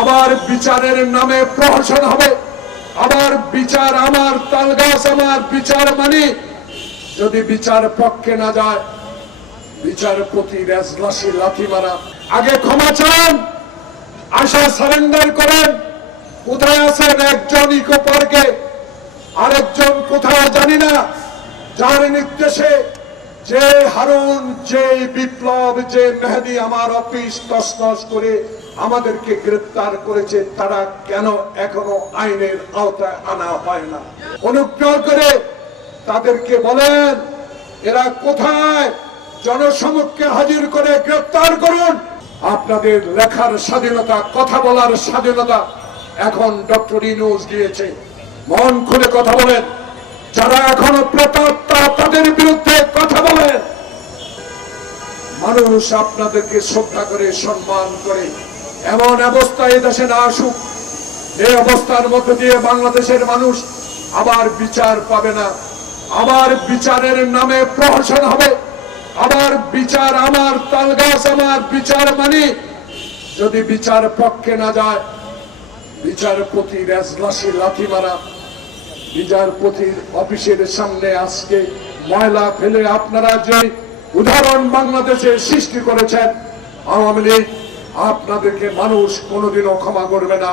আবার বিচারের নামে প্রহসন হবে। আবার বিচার আমার তালগাছ আমার, বিচার মানি। যদি বিচার পক্ষে না যায় বিচারপতি রেজলাসি লাথি মারা। আগে ক্ষমা চান, আশা সারেন্ডার করেন। কোথায় আছেন একজন ইকো পার্কে আরেকজন কোথায় জানি না। যার নির্দেশে যে হারুন যে বিপ্লব যে মেহেদি আমার অফিস তসনস করে আমাদেরকে গ্রেপ্তার করেছে। তারা কেন এখনও আইনের আওতায় আনা হয় না? অনুগ্রহ করে তাদেরকে বলেন, এরা কোথায়? জনসমক্ষে হাজির করে গ্রেপ্তার করুন। আপনাদের লেখার স্বাধীনতা, কথা বলার স্বাধীনতা এখন ডক্টর ইনুস দিয়েছে। মন খুলে কথা বলেন। যারা এখনও প্রতাপ্তা মানুষ আপনাদেরকে শ্রদ্ধা করে, সম্মান করে। এমন অবস্থা দেশে না আসুক। এই অবস্থার মধ্যে দিয়ে বাংলাদেশের মানুষ আবার বিচার পাবে না। আবার বিচারের নামে প্রহসন হবে। আবার বিচার আমার, তালগাছ আমার, বিচার মানি। যদি বিচার পক্ষে না যায়, বিচারপতি রেজলাসি লাথি মারা। বিচারপতির অফিসের সামনে আজকে ময়লা ফেলে আপনারা যে উদাহরণ বাংলাদেশে সৃষ্টি করেছেন আওয়ামী লীগ। আপনাদেরকে মানুষ কোনোদিনও ক্ষমা করবে না।